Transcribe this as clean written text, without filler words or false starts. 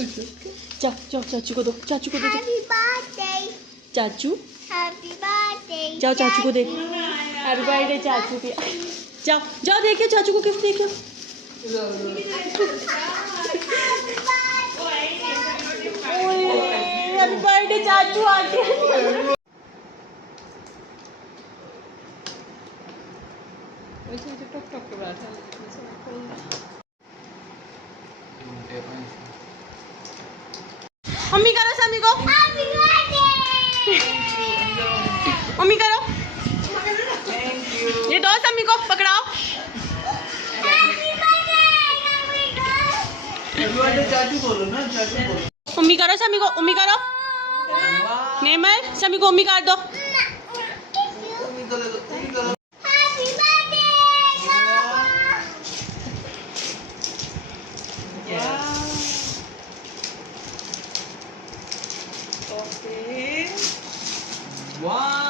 जाओ जाओ चाचू को दो, चाचू को दो। Happy birthday. चाचू Happy birthday. जाओ चाचू को दे। हैप्पी बर्थडे चाचू की। जाओ जाओ देखिए चाचू को गिफ्ट देखिए। हैप्पी बर्थडे चाचू आके। मम्मी करो समी को। Happy birthday. मम्मी करो। ये दो समी को पकड़ाओ। Happy birthday. चाचू बोलो ना, चाचू बोलो। मम्मी करो समी को, मम्मी करो। नेमल समी को मम्मी कर दो। तुम करो। Happy birthday. Wow.